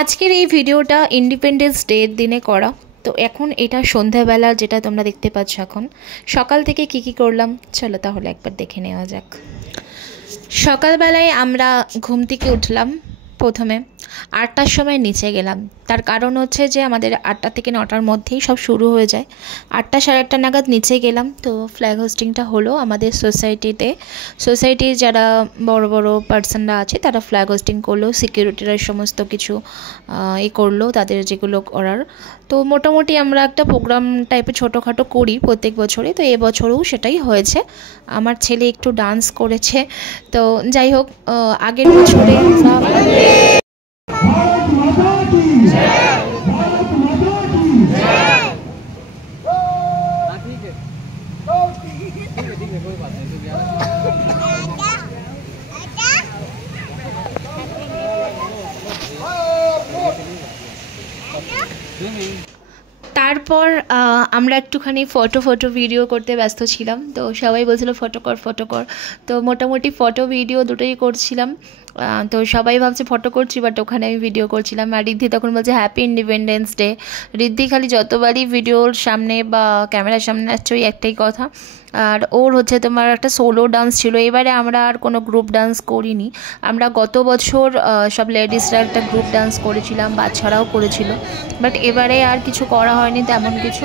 আজকের এই ভিডিওটা ইন্ডিপেন্ডেন্স ডের দিনে করা। তো এখন এটা সন্ধ্যাবেলা, যেটা তোমরা দেখতে পাচ্ছ। এখন সকাল থেকে কি করলাম চলো তাহলে একবার দেখে নেওয়া যাক। সকালবেলায় আমরা ঘুম থেকে উঠলাম, প্রথমে 8টার সময় নিচে গেলাম। তার কারণ হচ্ছে যে আমাদের 8টা থেকে 9টার মধ্যেই সব শুরু হয়ে যায়। 8টা সাড়ে 8টা নাগাদ নিচে গেলাম। তো ফ্ল্যাগ হোস্টিংটা হলো আমাদের সোসাইটিতে। সোসাইটির যারা বড় বড় পার্সনরা আছে তারা ফ্ল্যাগ হোস্টিং করলো, সিকিউরিটিরা সমস্ত কিছু করলো তাদের যেগুলো করার। তো মোটামুটি আমরা একটা প্রোগ্রাম টাইপের ছোটোখাটো করি প্রত্যেক বছরে, তো এবছরেও সেটাই হয়েছে। আমার ছেলে একটু ডান্স করেছে। তো যাই হোক, আগের বছরে তারপর আমরা একটুখানি ফটো ভিডিও করতে ব্যস্ত ছিলাম। তো সবাই বলছিল ফটো কর। তো মোটামুটি ফটো ভিডিও দুটোই করছিলাম। তো সবাই ভাবছে ফটো করছি, বাট ওখানে আমি ভিডিও করছিলাম। আর রিদ্ধি তখন বলছে হ্যাপি ইন্ডিপেন্ডেন্স ডে। রিদ্ধি খালি যতবারই ভিডিওর সামনে বা ক্যামেরার সামনে আসছে ওই একটাই কথা। আর ওর হচ্ছে তোমার একটা সোলো ডান্স ছিল। এবারে আমরা আর কোনো গ্রুপ ডান্স করিনি। আমরা গত বছর সব লেডিসরা একটা গ্রুপ ডান্স করেছিলাম, বাচ্চারাও করেছিল, বাট এবারে আর কিছু করা হয়নি তেমন কিছু।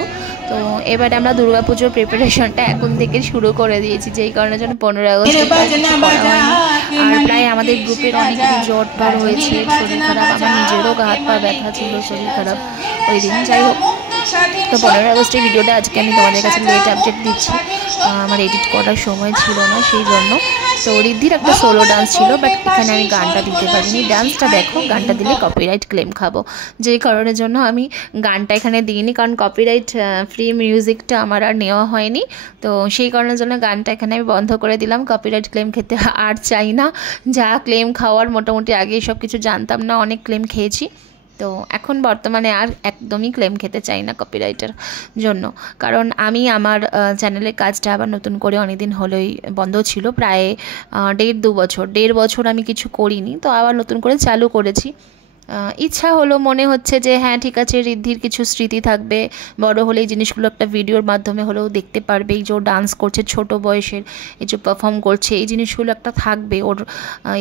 তো এবারে আমরা দুর্গাপুজোর প্রিপারেশনটা এখন থেকে শুরু করে দিয়েছি, যেই কারণের জন্য 15 আগস্ট আর প্রায় আমাদের গ্রুপের অনেকেরই জ্বর টর হয়েছে, শরীর খারাপ। আমার নিজেরও গা হাত পা ব্যথা ছিল, শরীর খারাপ ওই দিন। যাই হোক, তো 15 আগস্টের ভিডিওটা আজকে আমি তোমাদের কাছে লেট আপডেট দিচ্ছি। আমার এডিট করার সময় ছিল না সেই জন্য। তো রিদ্ধির একটা সোলো ডান্স ছিল, বাট এখানে আমি গানটা দিতে পারিনি। ডান্সটা দেখো, গানটা দিলে কপিরাইট ক্লেম খাবো, যেই কারণের জন্য আমি গানটা এখানে দিইনি। কারণ কপিরাইট ফ্রি মিউজিকটা আমার আর নেওয়া হয়নি। তো সেই কারণের জন্য গানটা এখানে আমি বন্ধ করে দিলাম। কপিরাইট ক্লেম খেতে আর চাই না। যা ক্লেম খাওয়ার মোটামুটি আগে সব কিছু জানতাম না, অনেক ক্লেম খেয়েছি। তো এখন বর্তমানে আর একদমই ক্লেম খেতে চাই না কপিরাইটের জন্য। কারণ আমি আমার চ্যানেলের কাজটা আবার নতুন করে অনেকদিন হলোই বন্ধ ছিল, প্রায় 1.5 বছর আমি কিছু করিনি। তো আবার নতুন করে চালু করেছি। ইচ্ছা হলো, মনে হচ্ছে যে হ্যাঁ ঠিক আছে, রিদ্ধির কিছু স্মৃতি থাকবে, বড় হলে এই জিনিসগুলো একটা ভিডিওর মাধ্যমে হলেও দেখতে পারবে। এই যে ডান্স করছে ছোট বয়সের, এই যে পারফর্ম করছে, এই জিনিসগুলো একটা থাকবে ওর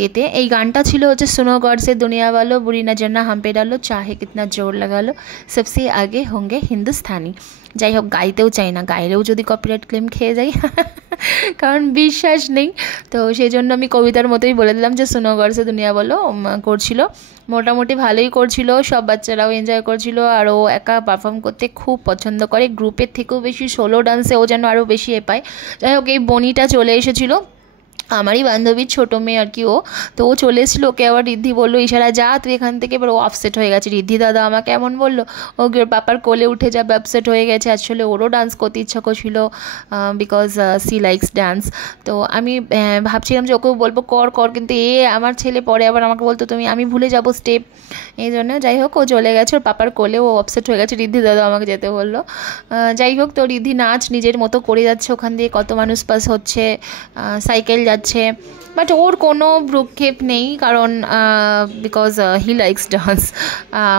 এতে। এই গানটা ছিল হচ্ছে সুনো গড সে দুনিয়া वालो বুড়ি নজর না হাম পে ডালো চাহে কিতনা জোর লাগালো সবসে আগে হোঙ্গে হিন্দুস্তানি। যাই হোক, গাইতেও চাই না, গাইলেও যদি কপিরাইট ক্লেম খেয়ে যাই কারণ বিশ্বাস নেই। তো সেই জন্য আমি কবিতার মতোই বলে দিলাম যে সুনো গড সে দুনিয়া বলো করছিল। মোটামুটি ভালোই করছিল, সব বাচ্চারাও এনজয় করছিল। আর ও একা পারফর্ম করতে খুব পছন্দ করে, গ্রুপের থেকেও বেশি সোলো ডান্সে ও যেন আরও বেশি পায়। যাই হোক, এই বনিটা চলে এসেছিলো, আমারই বান্ধবীর ছোটো মেয়ে আর কি। তো ও চলে এসেছিলো, ওকে আবার রিদ্ধি বললো ইশারা যা তুই এখান থেকে। এবার ও আপসেট হয়ে গেছে। রিদ্ধি দাদা আমাকে এমন বললো, ও ওর পাপার কোলে উঠে যাবে, আপসেট হয়ে গেছে। আসলে ওরও ডান্স করতে ইচ্ছা করছিল, বিকজ সি লাইকস ডান্স। তো আমি ভাবছিলাম যে ওকেও বলবো কর, কিন্তু আমার ছেলে পরে আবার আমাকে বলতো আমি ভুলে যাবো স্টেপ, এই জন্য। যাই হোক, ও চলে গেছে ওর পাপার কোলে, ও আপসেট হয়ে গেছে। রিদ্ধি দাদা আমাকে যেতে বললো। যাই হোক, তো রিদ্ধি নাচ নিজের মতো করে যাচ্ছে, ওখান দিয়ে কত মানুষ পাস হচ্ছে, সাইকেল যাচ্ছে, বাট ওর কোনো ভ্রুক্ষেপ নেই। কারণ বিকজ হি লাইকস ডান্স,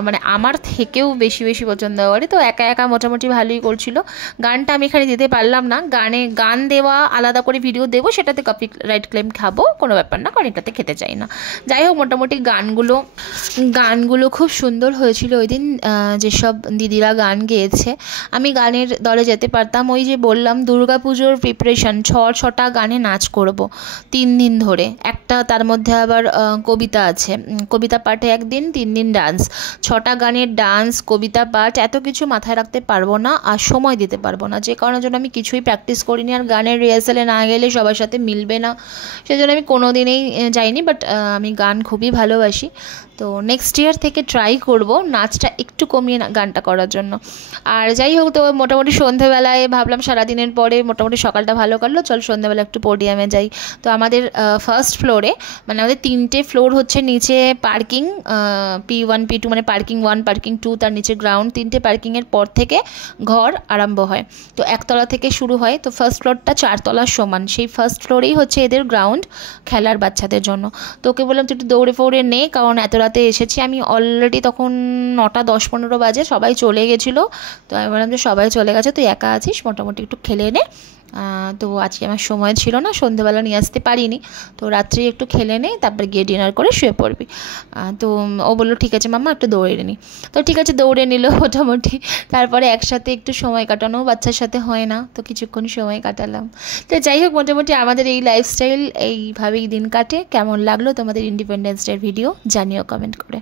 মানে আমার থেকেও বেশি পছন্দ করে। তো একা মোটামুটি ভালোই করছিল। গানটা আমি এখানে দিতে পারলাম না, গান দেওয়া আলাদা করে ভিডিও দেবো, সেটাতে কপিরাইট ক্লেম খাবো, কোনো ব্যাপার না, কারণ এটাতে খেতে চাই না। যাই হোক, মোটামুটি গানগুলো খুব সুন্দর হয়েছিল ওই দিন। যেসব দিদিরা গান গেয়েছে, আমি গানের দলে যেতে পারতাম। ওই যে বললাম, দুর্গাপুজোর প্রিপারেশন, 6টা গানে নাচ করব 3 দিন ধরে। একটা তার মধ্যে আবার কবিতা আছে, কবিতা পাঠে একদিন, 3 দিন ডান্স। 6টা গানের ডান্স, কবিতা পাঠ, এত কিছু মাথায় রাখতে পারবো না আর সময় দিতে পারবো না, যে কারণের জন্য আমি কিছুই প্র্যাকটিস করিনি। আর গানের রিহার্সালে না গেলে সবার সাথে মিলবে না, সেজন্য আমি কোনো দিনেই যাইনি। বাট আমি গান খুবই ভালোবাসি। তো নেক্সট ইয়ার থেকে ট্রাই করব নাচটা একটু কমিয়ে গানটা করার জন্য। আর যাই হোক, তো মোটামুটি সন্ধ্যেবেলায় ভাবলাম সারাদিনের পরে মোটামুটি সকালটা ভালো কাটলো, চল সন্ধ্যেবেলা একটু পোডিয়ামে যাই। তো আমাদের ফার্স্ট ফ্লোরে মানে আমাদের 3টে ফ্লোর হচ্ছে, নিচে পার্কিং P1 P2 মানে পার্কিং 1 পার্কিং 2, তার নিচে গ্রাউন্ড, 3টে পার্কিংয়ের পর থেকে ঘর আরম্ভ হয়। তো একতলা থেকে শুরু হয়। তো ফার্স্ট ফ্লোরটা 4 তলার সমান, সেই ফার্স্ট ফ্লোরেই হচ্ছে এদের গ্রাউন্ড খেলার বাচ্চাদের জন্য। তো ওকে বললাম তুই একটু দৌড়ে ফৌড়ে নে, কারণ এত রাতে এসেছি আমি, অলরেডি তখন 9টা 10-15 বাজে, সবাই চলে গেছিলো। তো আমি বললাম যে সবাই চলে গেছে, তুই একা আছিস, মোটামুটি একটু খেলে নে। তো আজকে আমার সময় ছিল না, সন্ধেবেলা নিয়ে আসতে পারিনি, তো রাত্রি একটু খেলে নে, তারপর গিয়ে ডিনার করে শুয়ে পড়বি। তো ও বললো ঠিক আছে মাম্মা, একটু দৌড়ে নি। তো ঠিক আছে, দৌড়ে নিল মোটামুটি। তারপরে একসাথে একটু সময় কাটানো বাচ্চার সাথে হয় না, তো কিছুক্ষণ সময় কাটালাম। তো যাই হোক, মোটামুটি আমাদের এই লাইফস্টাইল এইভাবেই দিন কাটে। কেমন লাগলো তোমাদের ইন্ডিপেন্ডেন্স ডের ভিডিও জানিও কমেন্ট করে।